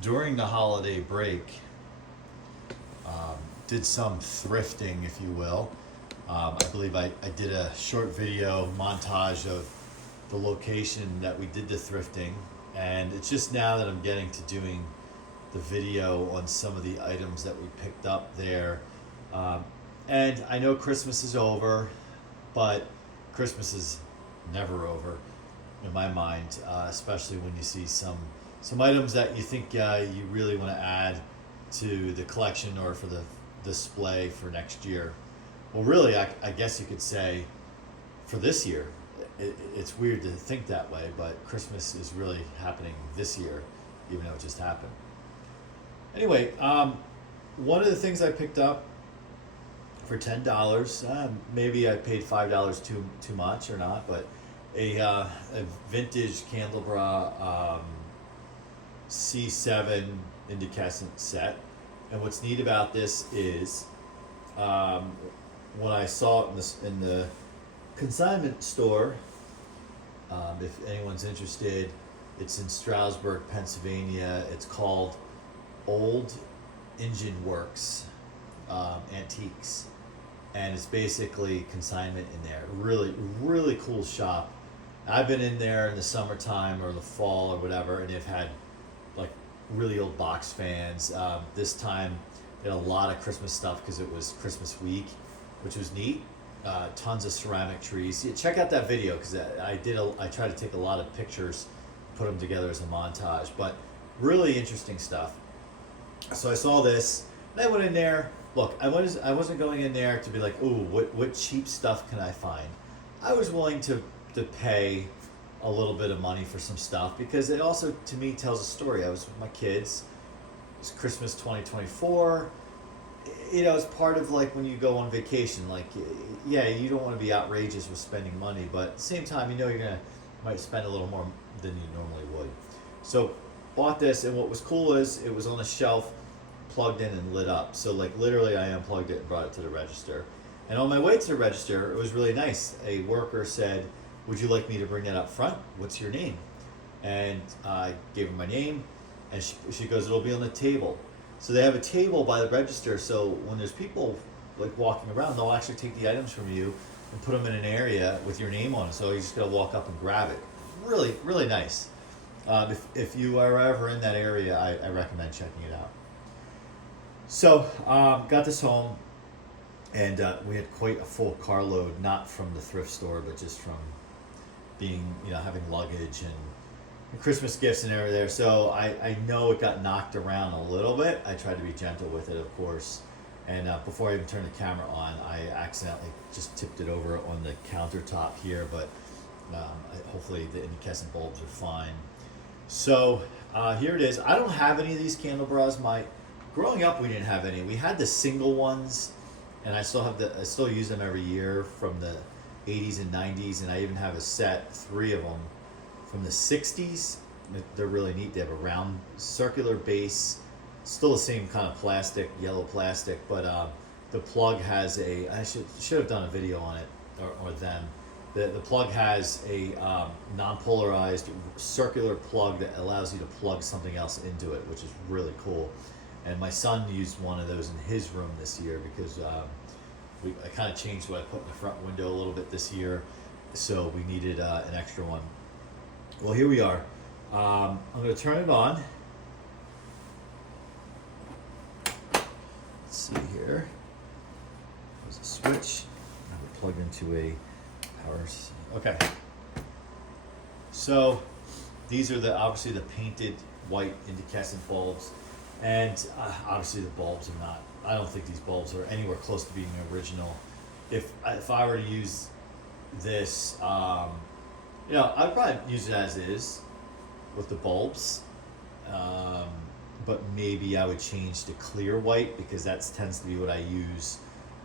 during the holiday break, did some thrifting, if you will. I believe I did a short video montage of the location that we did the thrifting, and it's just now that I'm getting to doing the video on some of the items that we picked up there. And I know Christmas is over, but Christmas is never over in my mind, especially when you see some items that you think you really want to add to the collection or for the display for next year. Well, really, I guess you could say for this year. It's weird to think that way, but Christmas is really happening this year, even though it just happened. Anyway, one of the things I picked up for $10, maybe I paid $5 too much or not, but a vintage Candelabra C7 incandescent set. And what's neat about this is when I saw it in the consignment store, if anyone's interested, it's in Stroudsburg, Pennsylvania. It's called Old Engine Works Antiques, and it's basically consignment in there. Really, really cool shop. I've been in there in the summertime or the fall or whatever, and they've had like really old box fans. This time they had a lot of Christmas stuff because it was Christmas week, which was neat. Tons of ceramic trees. Yeah, check out that video because I try to take a lot of pictures, put them together as a montage. But really interesting stuff. So I saw this, and I went in there. Look, I wasn't going in there to be like, ooh, what cheap stuff can I find? I was willing to pay a little bit of money for some stuff because it also, to me, tells a story. I was with my kids. It's Christmas 2024. You know, it's part of like when you go on vacation. Like, yeah, you don't want to be outrageous with spending money, but at the same time, you know might spend a little more than you normally would. So bought this, and what was cool is it was on a shelf, plugged in and lit up. So like literally I unplugged it and brought it to the register. And on my way to the register, it was really nice. A worker said, would you like me to bring that up front? What's your name? And I gave her my name, and she goes, it'll be on the table. So they have a table by the register, so when there's people like walking around, they'll actually take the items from you and put them in an area with your name on it. So you just gotta walk up and grab it. Really, really nice. If you are ever in that area, I recommend checking it out. So got this home, and we had quite a full carload, not from the thrift store, but just from being, having luggage and Christmas gifts and everything there. So I know it got knocked around a little bit. I tried to be gentle with it, of course. And before I even turned the camera on, I accidentally just tipped it over on the countertop here, but hopefully the incandescent bulbs are fine. So here it is. I don't have any of these Candelabras. Growing up, we didn't have any. We had the single ones, and I still use them every year from the 80s and 90s, and I even have a set, 3 of them, from the 60s. They're really neat. They have a round circular base, still the same kind of plastic, yellow plastic, but the plug has I should have done a video on it, or them. The plug has a non-polarized circular plug that allows you to plug something else into it, which is really cool. And my son used one of those in his room this year because I kind of changed what I put in the front window a little bit this year, so we needed an extra one. Well, here we are. I'm going to turn it on. Let's see here. There's a switch. I'm going to plug into a power. Okay. So these are obviously the painted white incandescent bulbs. And obviously the bulbs are not, I don't think these bulbs are anywhere close to being original. If I were to use this, I'd probably use it as is with the bulbs. But maybe I would change to clear white because that tends to be what I use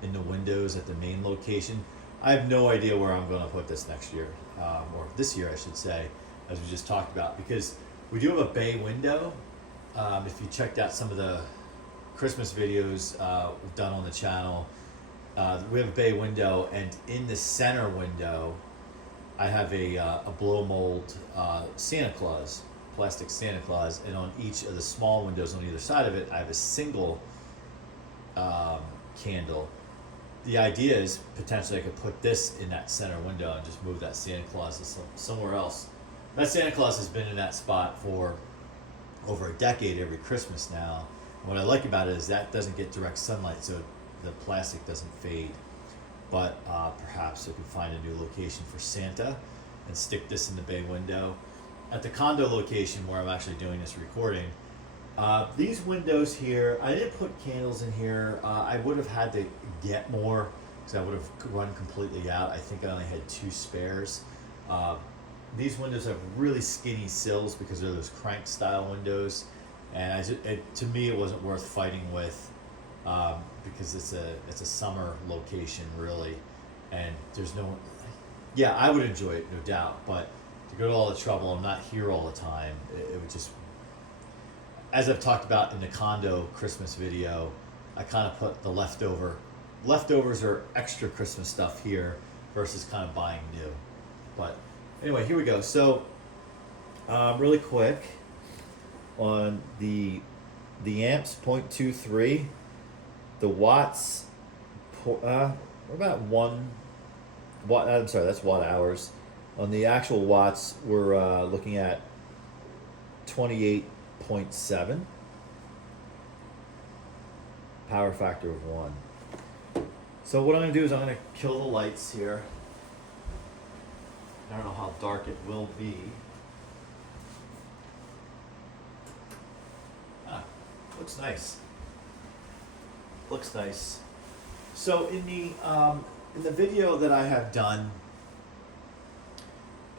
in the windows at the main location. I have no idea where I'm going to put this next year, or this year I should say, as we just talked about, because we do have a bay window. If you checked out some of the Christmas videos we've done on the channel, we have a bay window, and in the center window, I have a blow mold Santa Claus. plastic Santa Claus, and on each of the small windows on either side of it, I have a single candle. The idea is potentially I could put this in that center window and just move that Santa Claus to somewhere else. That Santa Claus has been in that spot for over a decade every Christmas now. And what I like about it is that doesn't get direct sunlight, so the plastic doesn't fade. But perhaps I could find a new location for Santa and stick this in the bay window. At the condo location where I'm actually doing this recording, these windows here, I didn't put candles in here. I would have had to get more because I would have run completely out. I think I only had 2 spares. These windows have really skinny sills because they're those crank style windows, and to me it wasn't worth fighting with because it's a summer location really, and there's no. Yeah, I would enjoy it, no doubt, but to go to all the trouble, I'm not here all the time. It would just, as I've talked about in the condo Christmas video, I kind of put the leftovers are extra Christmas stuff here versus kind of buying new. But anyway, here we go. So really quick on the amps 0.23, the watts, we're about 1 watt. I'm sorry, that's watt hours. On the actual watts, we're looking at 28.7. Power factor of 1. So what I'm going to do is I'm going to kill the lights here. I don't know how dark it will be. Looks nice. Looks nice. So in the video that I have done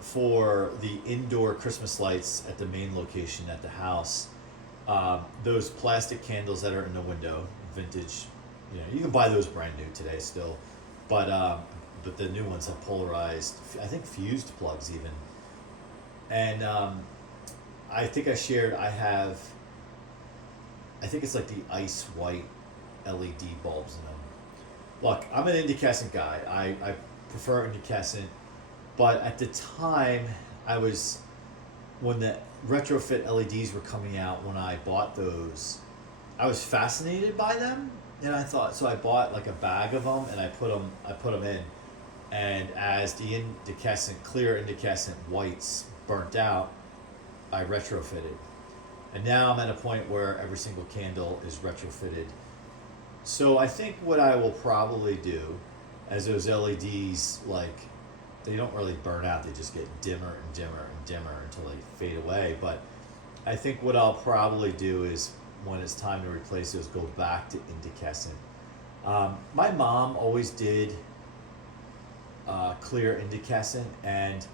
for the indoor Christmas lights at the main location at the house, those plastic candles that are in the window, vintage, you can buy those brand new today still, but the new ones have polarized, I think fused plugs even, and I think I shared I think it's like the ice white LED bulbs in them. Look, I'm an incandescent guy. I prefer incandescent, but at the time when the retrofit LEDs were coming out, when I bought those, I was fascinated by them, and I thought, so I bought like a bag of them and I put them in, and as the clear incandescent whites burnt out, I retrofitted. And now I'm at a point where every single candle is retrofitted. So I think what I will probably do, as those LEDs, they don't really burn out, they just get dimmer and dimmer and dimmer until they fade away. But I think what I'll probably do is, when it's time to replace those, go back to incandescent. My mom always did clear incandescent, and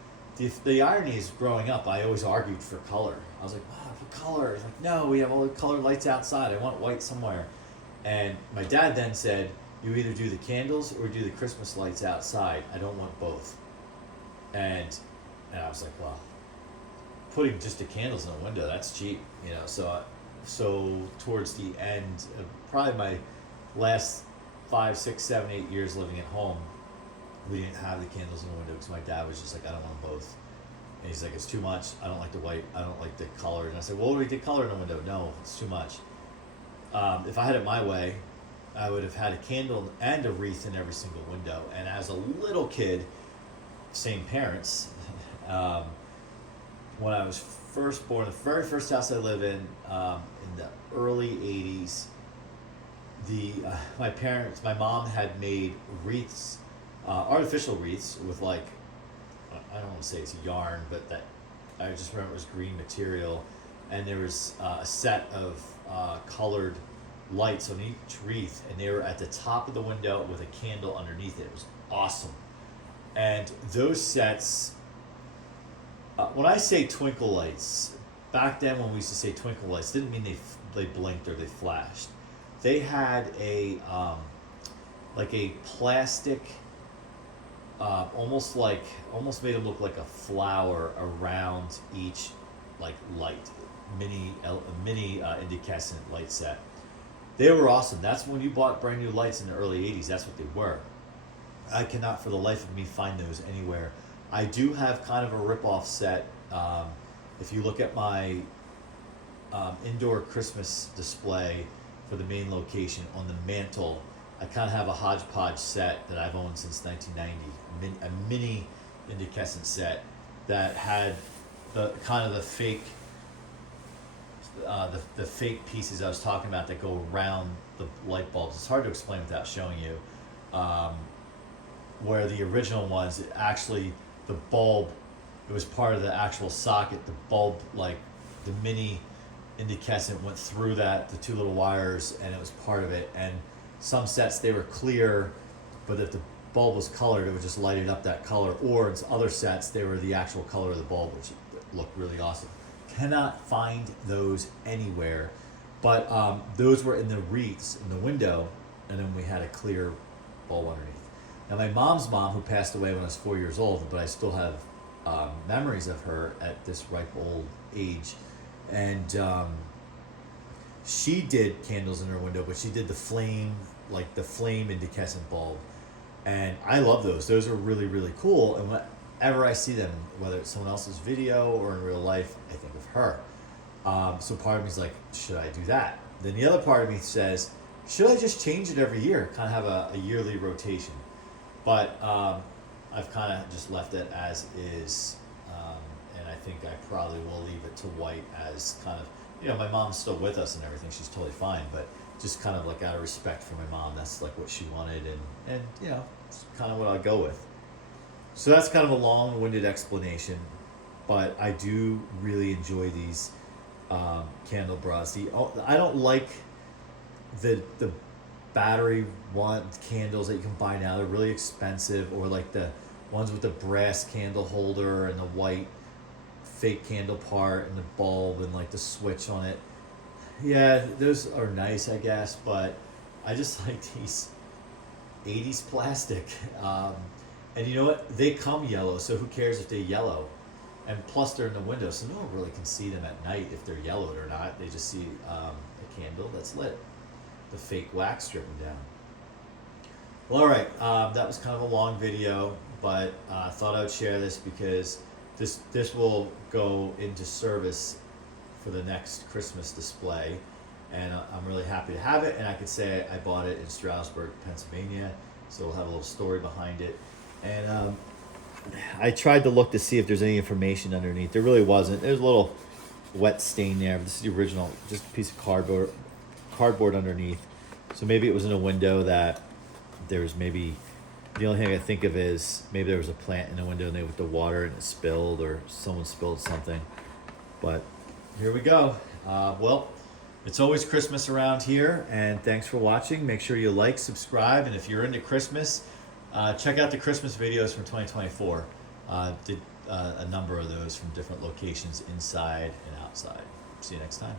the irony is, growing up, I always argued for color. I was like, "Wow, for color." It's like, "No, we have all the colored lights outside. I want white somewhere." And my dad then said, "You either do the candles or do the Christmas lights outside. I don't want both." And I was like, "Well, putting just the candles in the window, that's cheap, So towards the end of probably my last 5, 6, 7, 8 years living at home, we didn't have the candles in the window because my dad was just like, "I don't want both." And he's like, "It's too much. I don't like the white. I don't like the color." And I said, "Well, we get color in the window." "No, it's too much." If I had it my way, I would have had a candle and a wreath in every single window. And as a little kid, same parents, when I was first born, the very first house I lived in the early 80s, my mom had made wreaths, artificial wreaths with I don't want to say it's yarn, but that I just remember it was green material, and there was a set of colored lights on each wreath, and they were at the top of the window with a candle underneath it. It was awesome. And those sets, when I say twinkle lights, back then when we used to say twinkle lights, didn't mean they blinked or they flashed. They had a plastic, almost made them look like a flower around each light, mini incandescent light set. They were awesome. That's when you bought brand new lights in the early 80s. That's what they were. I cannot for the life of me find those anywhere. I do have kind of a rip-off set. if you look at my indoor Christmas display for the main location on the mantle, I kind of have a hodgepodge set that I've owned since 1990, a mini incandescent set that had the kind of the fake the fake pieces I was talking about that go around the light bulbs. It's hard to explain without showing you. Where the original ones, it actually, the bulb, it was part of the actual socket. The bulb, like the mini incandescent, went through that, the two little wires, and it was part of it. And some sets, they were clear, but if the bulb was colored, it would just light it up that color. Or in other sets, they were the actual color of the bulb, which looked really awesome. Cannot find those anywhere, but those were in the wreaths in the window, and then we had a clear bulb underneath. Now my mom's mom, who passed away when I was 4 years old, but I still have memories of her at this ripe old age, and she did candles in her window, but she did the flame, like the flame incandescent bulb, and I love those. Those are really, really cool, and whenever I see them, whether it's someone else's video or in real life, I think of her. So part of me is like, should I do that? Then the other part of me says, should I just change it every year? Kind of have a yearly rotation. But I've kind of just left it as is. And I think I probably will leave it to white as kind of, you know, my mom's still with us and everything. She's totally fine. But just kind of like out of respect for my mom, that's like what she wanted. And you know, it's kind of what I'll go with. So that's kind of a long-winded explanation, but I do really enjoy these Candelabras. I don't like the battery candles that you can buy now. They're really expensive, or like the ones with the brass candle holder and the white fake candle part and the bulb and like the switch on it. Yeah, those are nice, I guess, but I just like these 80s plastic. And you know what? They come yellow, so who cares if they're yellow? And plus they're in the window, so no one really can see them at night if they're yellowed or not. They just see a candle that's lit. The fake wax dripping down. Well, all right, that was kind of a long video, but I thought I would share this because this will go into service for the next Christmas display, and I'm really happy to have it. And I could say I bought it in Stroudsburg, Pennsylvania, so we'll have a little story behind it. And I tried to look to see if there's any information underneath. There really wasn't. There's a little wet stain there. This is the original, just a piece of cardboard underneath. So maybe it was in a window that there's maybe, the only thing I think of is maybe there was a plant in the window and they with the water and it spilled, or someone spilled something. But here we go. Well, it's always Christmas around here, and thanks for watching. Make sure you like, subscribe, and if you're into Christmas, check out the Christmas videos from 2024. Did a number of those from different locations inside and outside. See you next time.